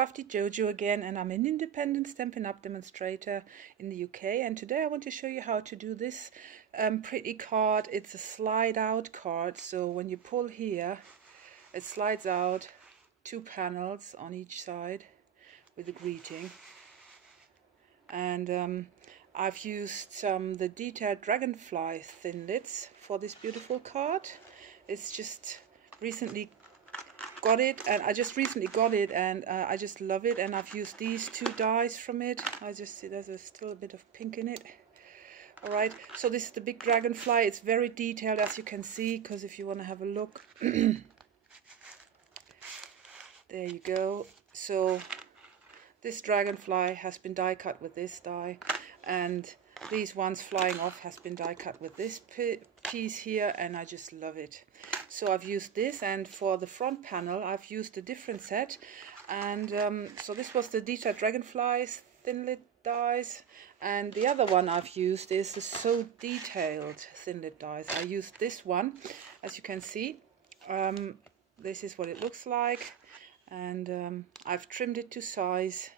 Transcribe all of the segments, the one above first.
Crafty Jojo again, and I'm an independent Stampin' Up! Demonstrator in the UK, and today I want to show you how to do this pretty card. It's a slide out card, so when you pull here it slides out 2 panels on each side with a greeting. And I've used the detailed dragonfly thinlits for this beautiful card. It's just recently got it, and I just love it, and I've used these 2 dies from it. I just see there's still a bit of pink in it. Alright, so this is the big dragonfly. It's very detailed, as you can see, because if you want to have a look there you go. So this dragonfly has been die cut with this die, and these ones flying off has been die cut with this piece here, and I just love it. So I've used this, and for the front panel I've used a different set, and so this was the detailed dragonflies thinlit dies, and the other one I've used is the So Detailed thinlit dies. I used this one, as you can see. This is what it looks like, and I've trimmed it to size,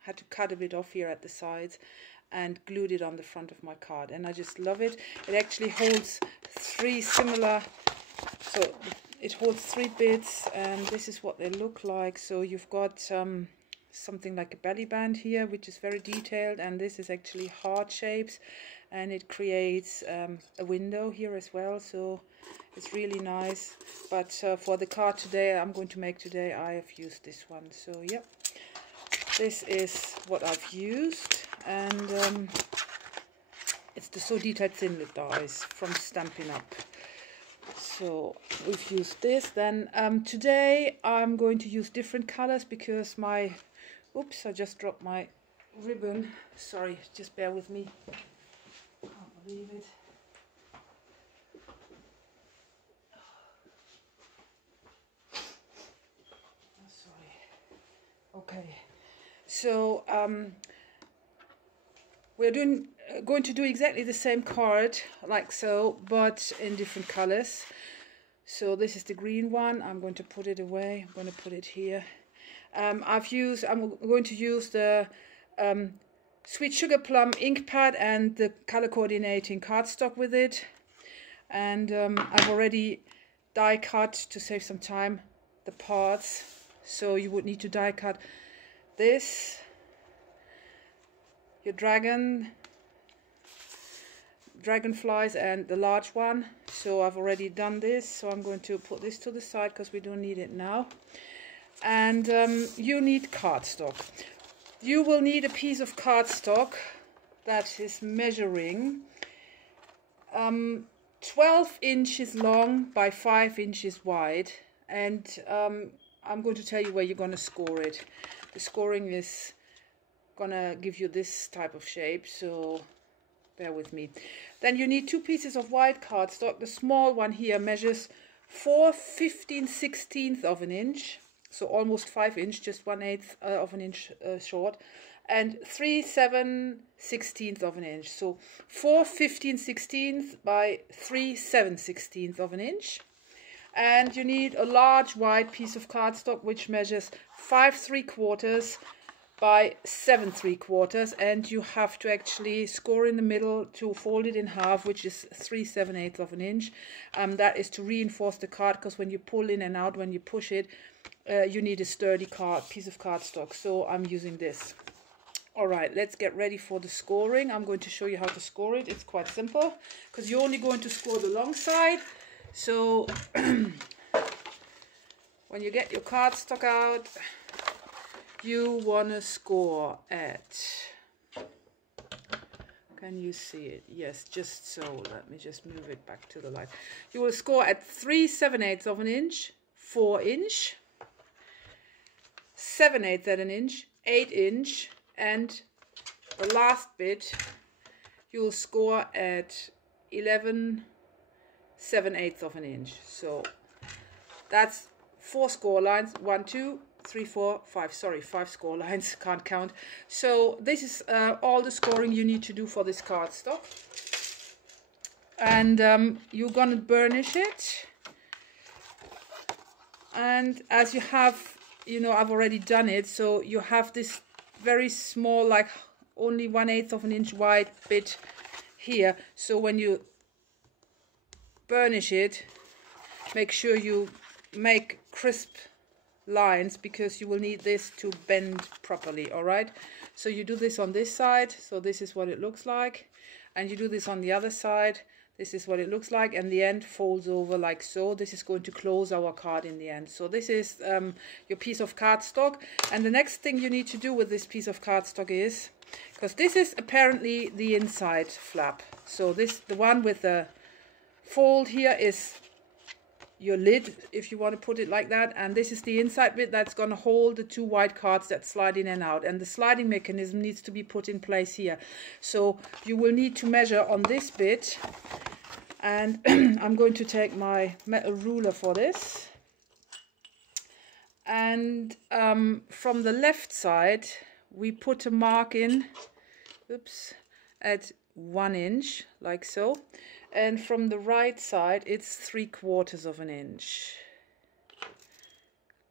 had to cut a bit off here at the sides, and glued it on the front of my card, and I just love it. It actually holds 3 similar, so it holds 3 bits, and this is what they look like. So you've got something like a belly band here, which is very detailed, and this is actually heart shapes, and it creates a window here as well, so it's really nice. But for the card today I'm going to make today, I have used this one. So yeah, this is what I've used, and it's the So Detailed thinlit dies from Stampin' Up! So we've used this. Then today I'm going to use different colors because my, oops, I just dropped my ribbon. Sorry, just bear with me. Can't believe it. Sorry. Okay. So we're going to do exactly the same card like so, but in different colors. So this is the green one. I'm going to put it away. I'm going to put it here. I'm going to use the Sweet Sugar Plum ink pad and the color coordinating cardstock with it. And I've already die cut, to save some time, the parts. So you would need to die cut this, your dragonflies, and the large one. So I've already done this, so I'm going to put this to the side because we don't need it now. And you need cardstock. You will need a piece of cardstock that is measuring 12 inches long by 5 inches wide, and I'm going to tell you where you're going to score it. The scoring is gonna give you this type of shape, so bear with me. Then you need 2 pieces of white cardstock. The small one here measures 4/15/16 of an inch, so almost 5 inch, just 1/8 of an inch short, and 3/7/16 of an inch, so 4/15/16 by 3/7/16 of an inch. And you need a large white piece of cardstock which measures 5/3 by 7/3, and you have to actually score in the middle to fold it in half, which is 3/7/8 of an inch. That is to reinforce the card, because when you pull in and out, when you push it, you need a sturdy piece of cardstock. So I'm using this. Alright, let's get ready for the scoring. I'm going to show you how to score it. It's quite simple, because you're only going to score the long side. So when you get your cardstock out, you want to score at, can you see it? Yes, just so. Let me just move it back to the light. You will score at 3/7/8 of an inch, 4 inch, 7/8 at an inch, 8 inch, and the last bit you will score at 11/7/8 of an inch. So that's 4 score lines. 1, 2, 3, 4, 5. Sorry, 5 score lines. Can't count. So this is all the scoring you need to do for this cardstock. And you're gonna burnish it. And as you have you know, I've already done it, so you have this very small, like only 1/8 of an inch wide bit here. So when you burnish it, make sure you make crisp lines, because you will need this to bend properly. All right, so you do this on this side, so this is what it looks like, and you do this on the other side, this is what it looks like, and the end folds over like so. This is going to close our card in the end. So this is your piece of cardstock. And the next thing you need to do with this piece of cardstock is, because this is apparently the inside flap, so this, the one with the fold here, is your lid, if you want to put it like that, and this is the inside bit that's going to hold the 2 white cards that slide in and out, and the sliding mechanism needs to be put in place here. So you will need to measure on this bit, and I'm going to take my metal ruler for this, and from the left side we put a mark in, oops, at 1 inch like so. And from the right side, it's 3/4 of an inch,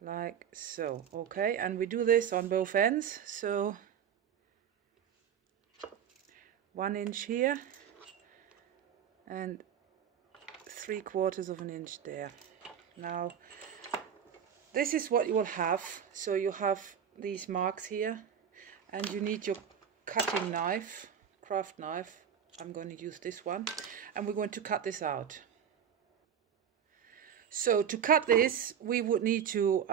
like so. Okay, and we do this on both ends. So 1 inch here, and 3/4 of an inch there. Now, this is what you will have. So you have these marks here, and you need your cutting knife, craft knife. I'm going to use this one, and we're going to cut this out. So to cut this, we would need to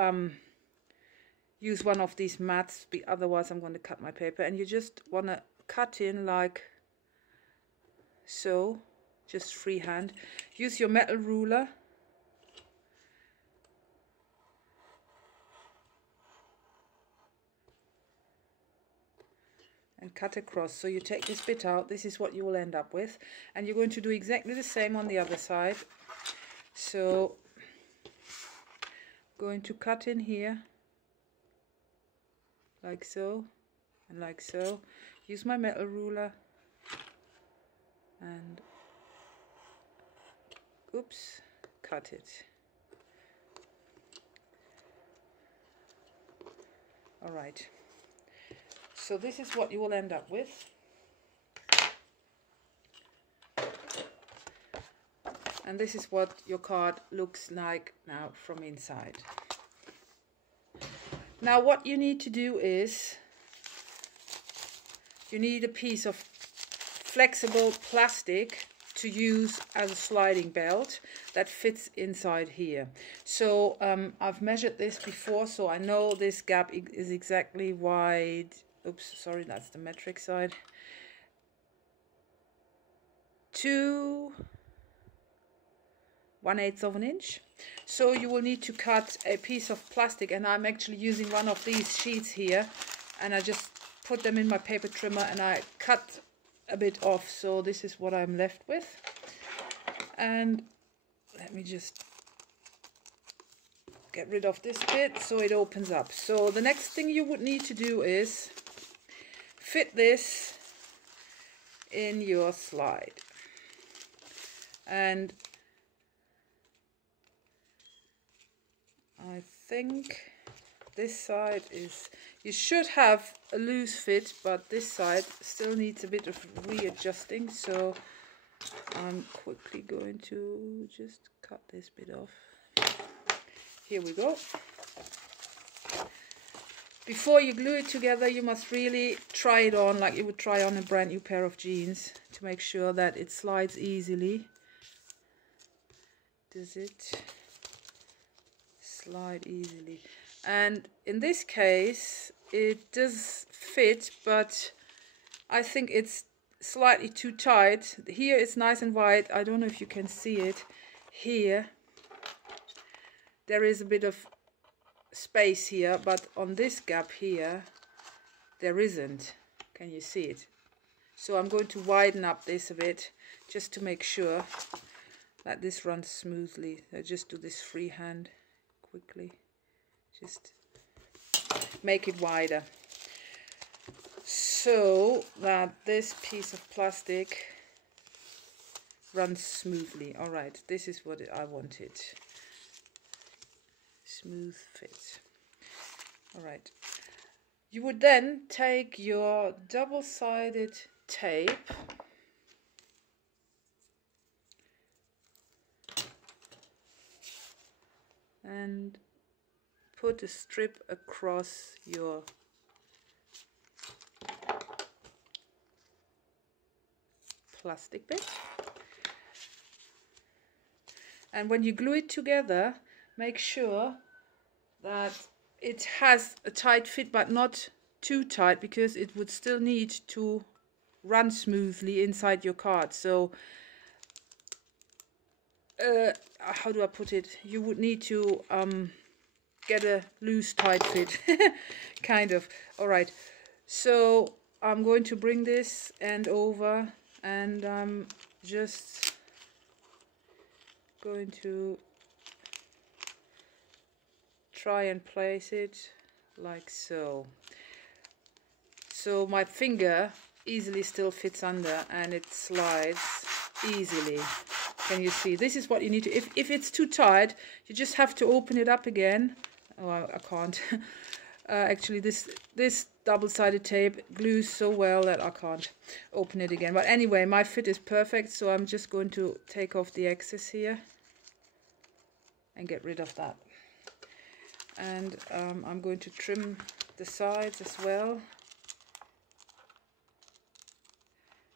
use one of these mats, otherwise I'm going to cut my paper. And you just want to cut in like so, just freehand. Use your metal ruler. And cut across. So you take this bit out, this is what you will end up with, and you're going to do exactly the same on the other side. So going to cut in here like so and like so. Use my metal ruler and oops, cut it. All right, so this is what you will end up with. And this is what your card looks like now from inside. Now what you need to do is, you need a piece of flexible plastic to use as a sliding belt that fits inside here. So I've measured this before, so I know this gap is exactly wide. Oops, sorry, that's the metric side. 1/8 of an inch. So you will need to cut a piece of plastic, and I'm actually using one of these sheets here, and I just put them in my paper trimmer and I cut a bit off. So this is what I'm left with, and let me just get rid of this bit so it opens up. So the next thing you would need to do is fit this in your slide, and I think this side is, you should have a loose fit, but this side still needs a bit of readjusting, so I'm quickly going to just cut this bit off. Here we go. Before you glue it together, you must really try it on like you would try on a brand new pair of jeans to make sure that it slides easily. Does it slide easily? And in this case it does fit, but I think it's slightly too tight. Here it's nice and wide. I don't know if you can see it. Here there is a bit of space here, but on this gap here there isn't. Can you see it? So I'm going to widen up this a bit just to make sure that this runs smoothly. I just do this freehand quickly, just make it wider so that this piece of plastic runs smoothly. All right, this is what I wanted. Smooth fit. All right. You would then take your double-sided tape and put a strip across your plastic bit. And when you glue it together, make sure that it has a tight fit, but not too tight, because it would still need to run smoothly inside your card. So how do I put it? You would need to get a loose tight fit kind of. All right, so I'm going to bring this end over, and I'm just going to try and place it like so. So my finger easily still fits under and it slides easily. Can you see? This is what you need to, if it's too tight, you just have to open it up again. Oh, I can't. Actually, this double-sided tape glues so well that I can't open it again. But anyway, my fit is perfect, so I'm just going to take off the excess here and get rid of that. And I'm going to trim the sides as well,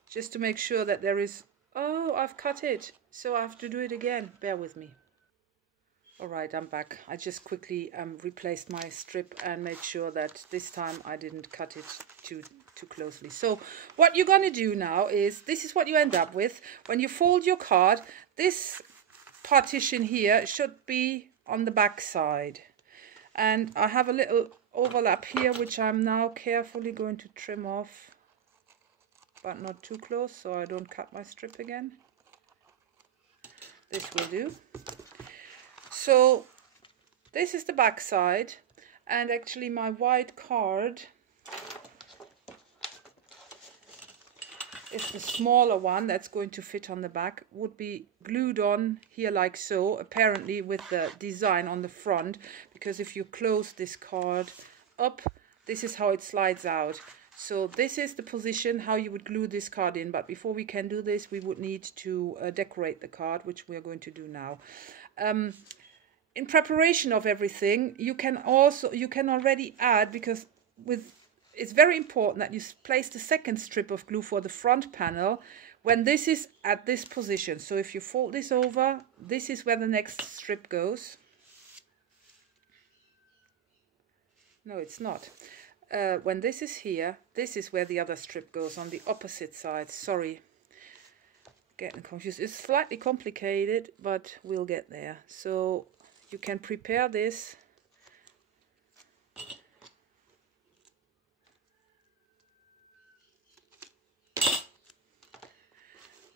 just to make sure that there is... Oh, I've cut it, so I have to do it again. Bear with me. Alright, I'm back. I just quickly replaced my strip and made sure that this time I didn't cut it too closely. So what you're going to do now is, this is what you end up with. When you fold your card, this partition here should be on the back side. And I have a little overlap here, which I'm now carefully going to trim off, but not too close, so I don't cut my strip again. This will do. So this is the back side, and actually my white card is the smaller one that's going to fit on the back, would be glued on here like so, apparently with the design on the front, because if you close this card up, this is how it slides out. So this is the position how you would glue this card in, but before we can do this, we would need to decorate the card, which we are going to do now. In preparation of everything, you can already add, because it's very important that you place the second strip of glue for the front panel when this is at this position. So if you fold this over, this is where the next strip goes. No, it's not. When this is here, this is where the other strip goes, on the opposite side. Sorry, getting confused. It's slightly complicated, but we'll get there. So you can prepare this.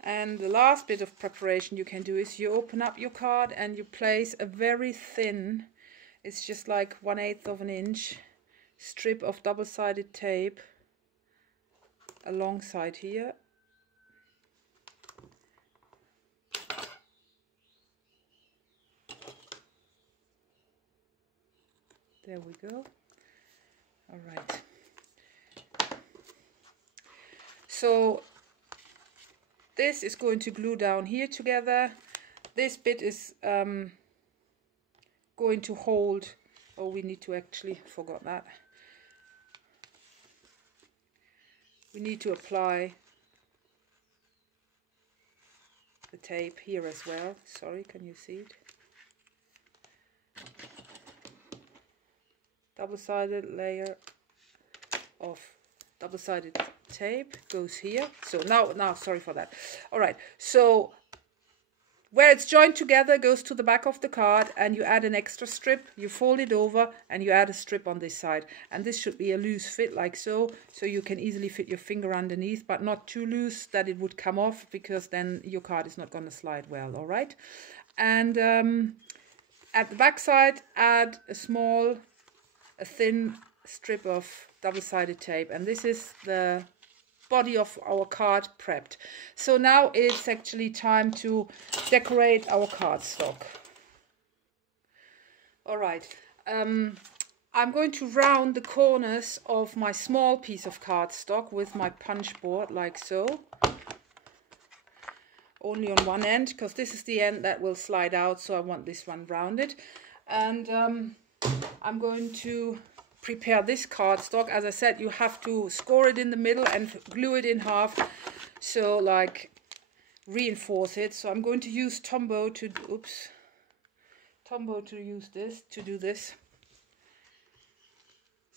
And the last bit of preparation you can do is you open up your card and you place a very thin, it's just like 1/8 of an inch, strip of double-sided tape alongside here. There we go. All right. So this is going to glue down here together. This bit is going to hold. Oh, we need to actually, forgot that. We need to apply the tape here as well. Sorry, can you see it? Double-sided layer of double-sided tape goes here. So now sorry for that. All right, so where it's joined together goes to the back of the card, and you add an extra strip, you fold it over, and you add a strip on this side. And this should be a loose fit like so, so you can easily fit your finger underneath, but not too loose that it would come off, because then your card is not going to slide well. All right, and at the back side, add a thin strip of double-sided tape, and this is the body of our card prepped. So now it's actually time to decorate our cardstock. All right, I'm going to round the corners of my small piece of cardstock with my punch board, like so. Only on one end, because this is the end that will slide out, so I want this one rounded. And I'm going to prepare this cardstock. As I said, you have to score it in the middle and glue it in half, so like reinforce it. So I'm going to use Tombow to use this to do this.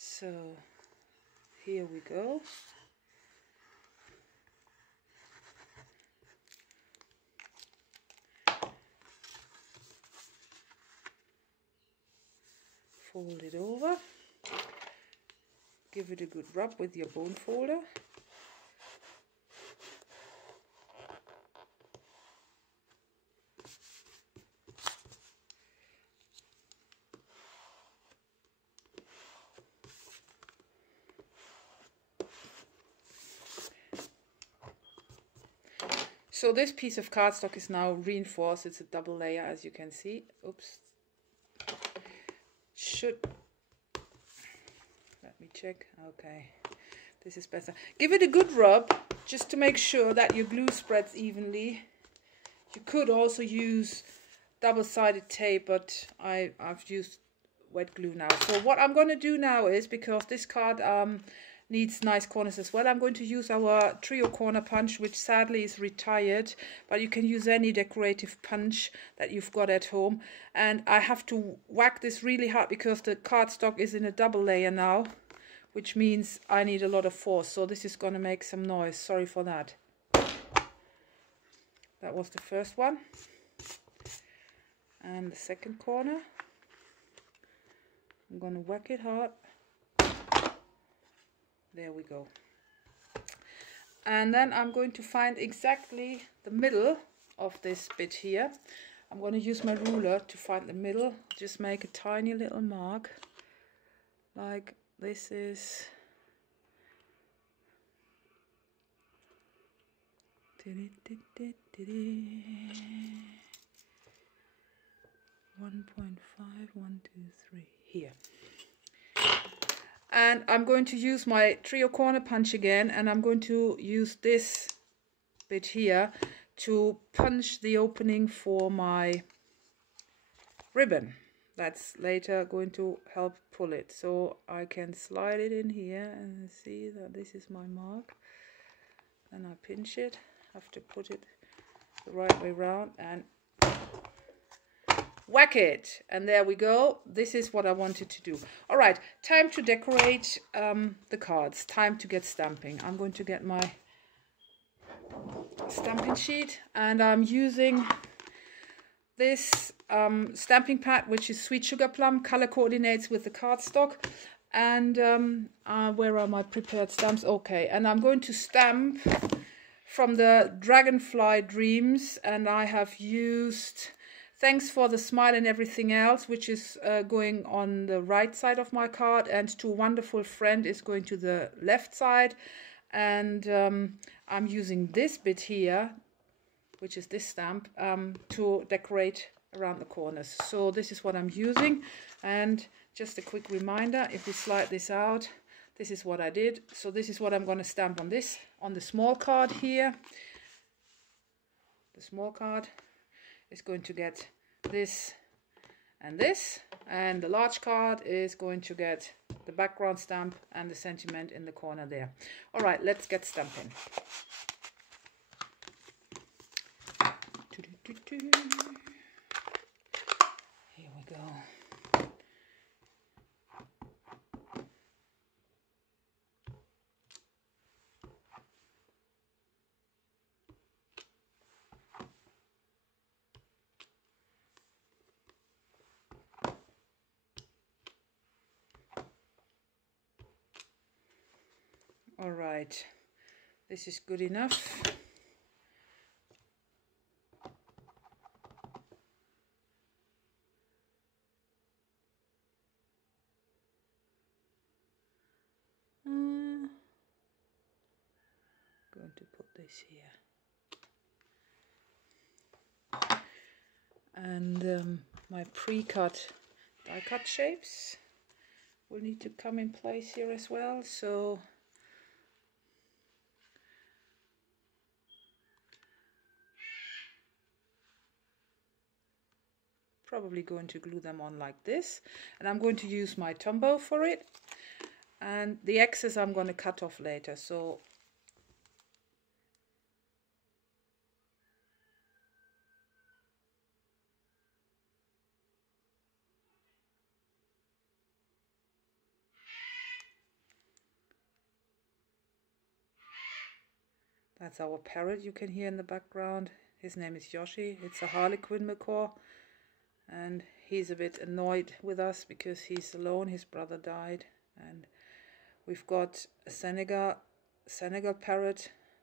So here we go. Fold it over. Give it a good rub with your bone folder. So this piece of cardstock is now reinforced. It's a double layer, as you can see. Oops. Let me check. Okay, this is better. Give it a good rub just to make sure that your glue spreads evenly. You could also use double-sided tape, but I've used wet glue now. So what I'm going to do now is, because this card needs nice corners as well, I'm going to use our trio corner punch, which sadly is retired, but you can use any decorative punch that you've got at home. And I have to whack this really hard because the cardstock is in a double layer now, which means I need a lot of force. So this is going to make some noise. Sorry for that. That was the first one. And the second corner. I'm going to whack it hard. There we go. And then I'm going to find exactly the middle of this bit here. I'm going to use my ruler to find the middle. Just make a tiny little mark. Like this is 1.5, 1, 2, 3 here. And I'm going to use my trio corner punch again, and I'm going to use this bit here to punch the opening for my ribbon. That's later going to help pull it. So I can slide it in here and see that this is my mark. And I pinch it, have to put it the right way around and whack it, and there we go. This is what I wanted to do. All right, time to decorate the cards. Time to get stamping. I'm going to get my stamping sheet, and I'm using this stamping pad, which is Sweet Sugar Plum. Color coordinates with the cardstock. And where are my prepared stamps? Okay, and I'm going to stamp from the Dragonfly Dreams, and I have used Thanks for the Smile and Everything Else, which is going on the right side of my card, and To Wonderful Friend is going to the left side. And I'm using this bit here, which is this stamp, to decorate around the corners. So this is what I'm using. And just a quick reminder, if we slide this out, this is what I did. So this is what I'm going to stamp on this, on the small card here. The small card is going to get this and this, and the large card is going to get the background stamp and the sentiment in the corner there. All right, let's get stamping. Here we go. All right, this is good enough. Going to put this here. And my pre-cut die-cut shapes. will need to come in place here as well. So probably going to glue them on like this, and I'm going to use my Tombow for it, and the excess I'm going to cut off later. So that's our parrot you can hear in the background. His name is Yoshi. It's a Harlequin macaw, and he's a bit annoyed with us because he's alone. His brother died. And we've got a Senegal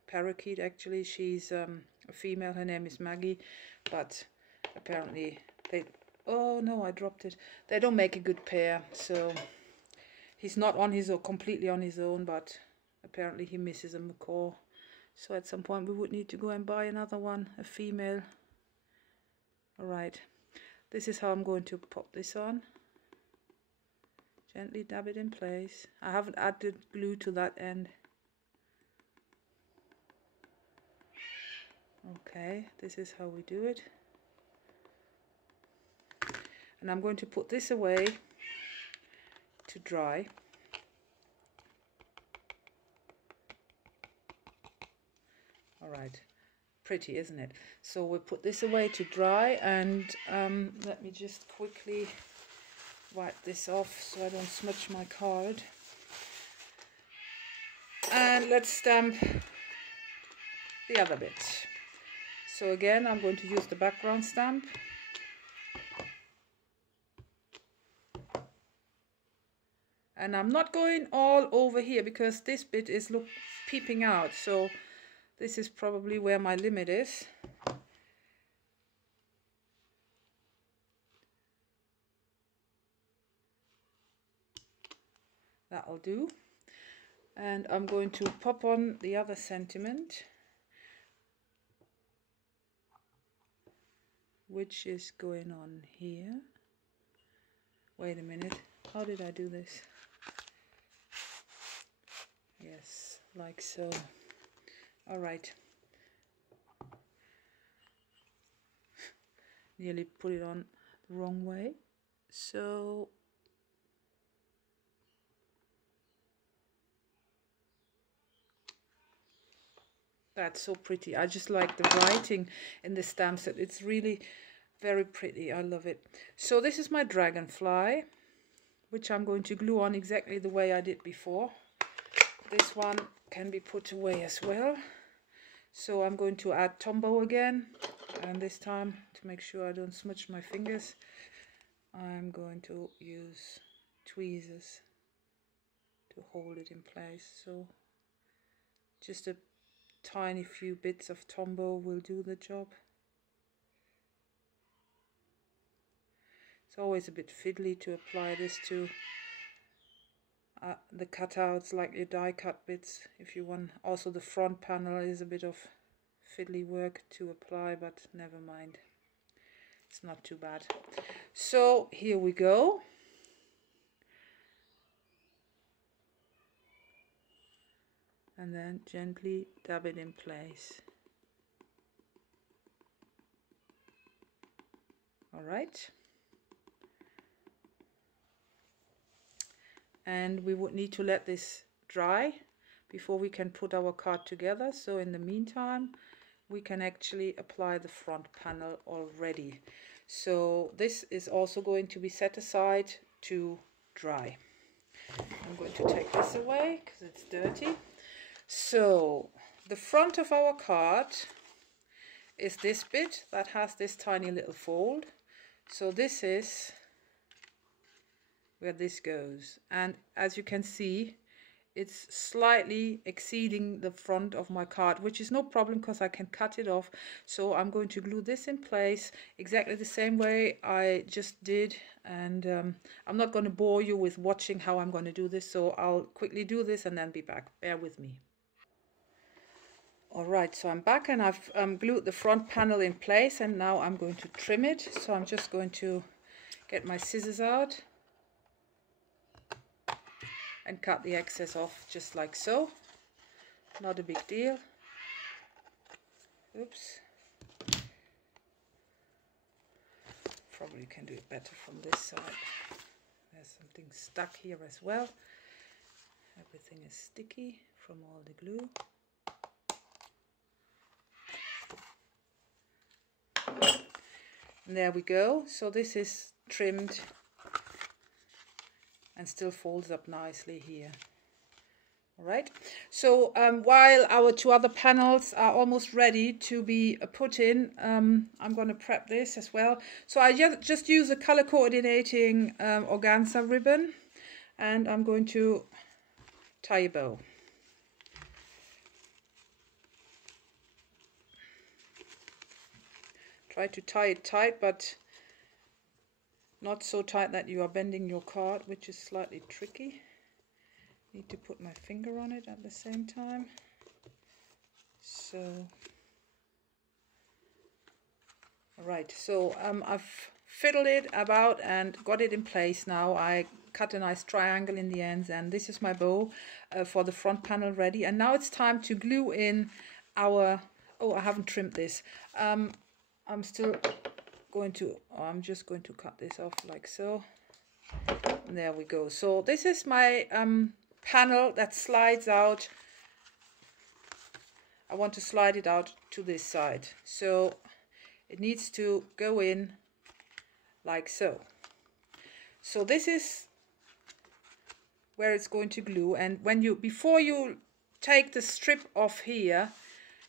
parakeet actually. She's a female. Her name is Maggie, but apparently they, oh no, I dropped it. They don't make a good pair, so he's not on his own, completely on his own, but apparently he misses a macaw. So at some point we would need to go and buy another one, a female. Alright, this is how I'm going to pop this on. Gently dab it in place. I haven't added glue to that end. Okay, this is how we do it. And I'm going to put this away to dry. Alright, pretty, isn't it? So we'll put this away to dry, and let me just quickly wipe this off so I don't smudge my card. And let's stamp the other bit. So again, I'm going to use the background stamp. And I'm not going all over here because this bit is peeping out. So this is probably where my limit is. That'll do. And I'm going to pop on the other sentiment, which is going on here. Wait a minute, how did I do this? Yes, like so. All right. Nearly put it on the wrong way. So that's so pretty. I just like the writing in the stamp set. It's really very pretty. I love it. So this is my dragonfly, which I'm going to glue on exactly the way I did before. This one can be put away as well. So I'm going to add Tombow again, and this time, to make sure I don't smudge my fingers, I'm going to use tweezers to hold it in place. So just a tiny few bits of Tombow will do the job. It's always a bit fiddly to apply this to the cutouts, like your die cut bits. If you want, also the front panel is a bit of fiddly work to apply, but never mind, it's not too bad. So here we go. And then gently dab it in place. All right. And we would need to let this dry before we can put our card together. So in the meantime, we can actually apply the front panel already. So this is also going to be set aside to dry. I'm going to take this away because it's dirty. So the front of our card is this bit that has this tiny little fold. So this is where this goes, and as you can see, it's slightly exceeding the front of my card, which is no problem because I can cut it off. So I'm going to glue this in place exactly the same way I just did, and I'm not going to bore you with watching how I'm going to do this, so I'll quickly do this and then be back. Bear with me. Alright, so I'm back, and I've glued the front panel in place, and now I'm going to trim it. So I'm just going to get my scissors out. and cut the excess off just like so. Not a big deal. Oops. Probably can do it better from this side. There's something stuck here as well. Everything is sticky from all the glue. And there we go. So this is trimmed and still folds up nicely here. Alright, so while our two other panels are almost ready to be put in, I'm going to prep this as well. So I just use a color coordinating organza ribbon, and I'm going to tie a bow. Try to tie it tight, but not so tight that you are bending your card, which is slightly tricky. Need to put my finger on it at the same time. So, alright, so I've fiddled it about and got it in place now. I cut a nice triangle in the ends, and this is my bow for the front panel ready. And now it's time to glue in our, oh, I haven't trimmed this. I'm just going to cut this off like so. And there we go. So this is my panel that slides out. I want to slide it out to this side, so it needs to go in like so. So this is where it's going to glue, and when you, before you take the strip off here,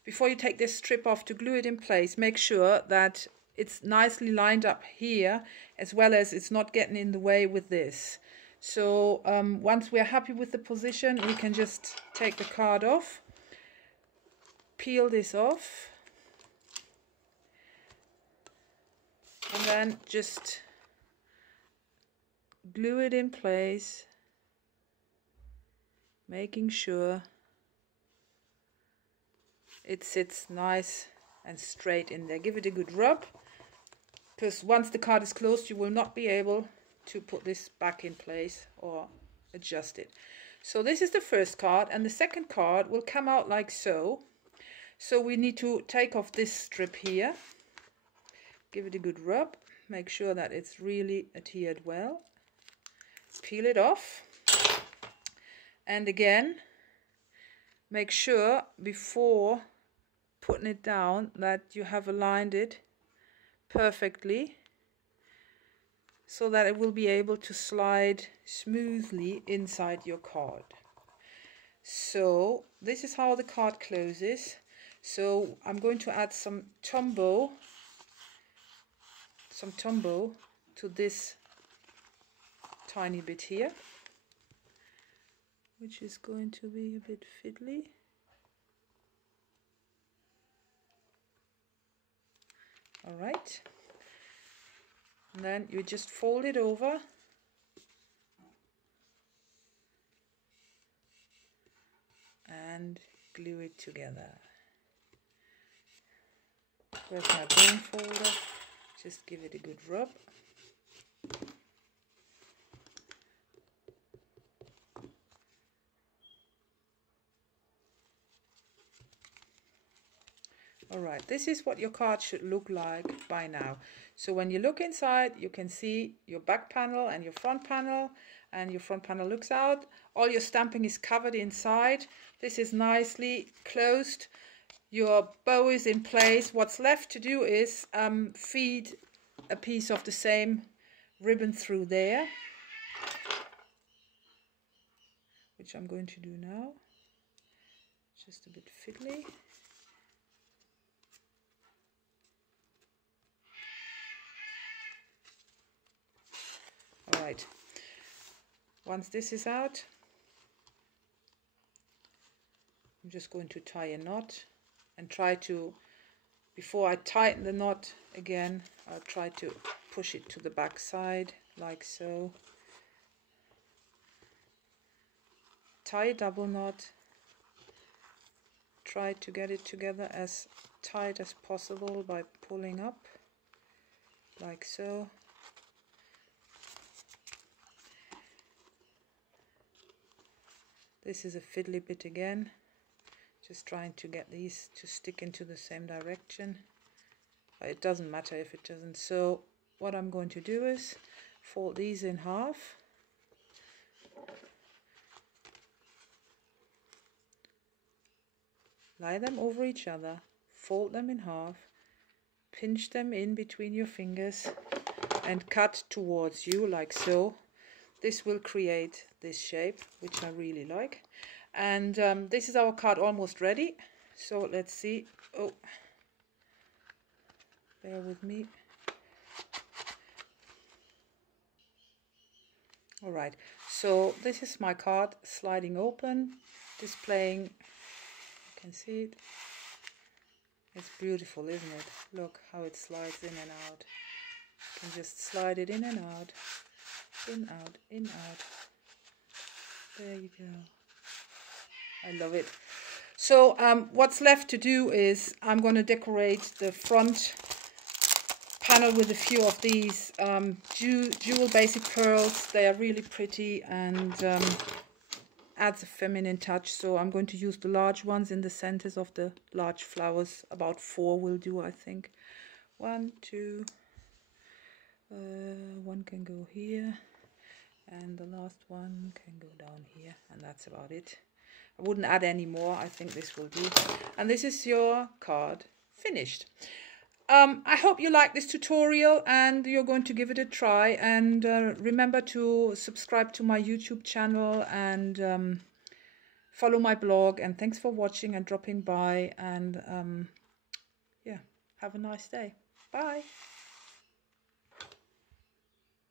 before you take this strip off to glue it in place, make sure that it's nicely lined up here, as well as it's not getting in the way with this. So once we're happy with the position, we can just take the card off, peel this off, and then just glue it in place, making sure it sits nice and straight in there. Give it a good rub, because once the card is closed, you will not be able to put this back in place or adjust it. So this is the first card, and the second card will come out like so. So we need to take off this strip here, give it a good rub, make sure that it's really adhered well, peel it off, and again make sure before putting it down that you have aligned it perfectly, so that it will be able to slide smoothly inside your card. So this is how the card closes. So I'm going to add some Tombow to this tiny bit here, which is going to be a bit fiddly. Alright, and then you just fold it over and glue it together. Where's my bone folder? Just give it a good rub. Alright, this is what your card should look like by now. So when you look inside, you can see your back panel and your front panel, and your front panel looks out. All your stamping is covered inside. This is nicely closed. Your bow is in place. What's left to do is feed a piece of the same ribbon through there, which I'm going to do now. Just a bit fiddly. Alright, once this is out, I'm just going to tie a knot and try to, before I tighten the knot again, I'll try to push it to the back side like so. Tie a double knot, try to get it together as tight as possible by pulling up like so. This is a fiddly bit again, just trying to get these to stick into the same direction. It doesn't matter if it doesn't. So what I'm going to do is fold these in half. Lie them over each other, fold them in half, pinch them in between your fingers and cut towards you like so. This will create this shape, which I really like. And this is our card almost ready. So let's see. Oh, bear with me. All right, so this is my card sliding open, displaying, you can see it. It's beautiful, isn't it? Look how it slides in and out. You can just slide it in and out, in, out, in, out. There you go. I love it. So what's left to do is I'm going to decorate the front panel with a few of these jewel basic pearls. They are really pretty and adds a feminine touch. So I'm going to use the large ones in the centers of the large flowers. About 4 will do, I think. 1, 2, one can go here, and the last one can go down here, and that's about it. I wouldn't add any more. I think this will do. And this is your card finished. I hope you like this tutorial and you're going to give it a try. And remember to subscribe to my YouTube channel and follow my blog. And thanks for watching and dropping by. And yeah, have a nice day. Bye.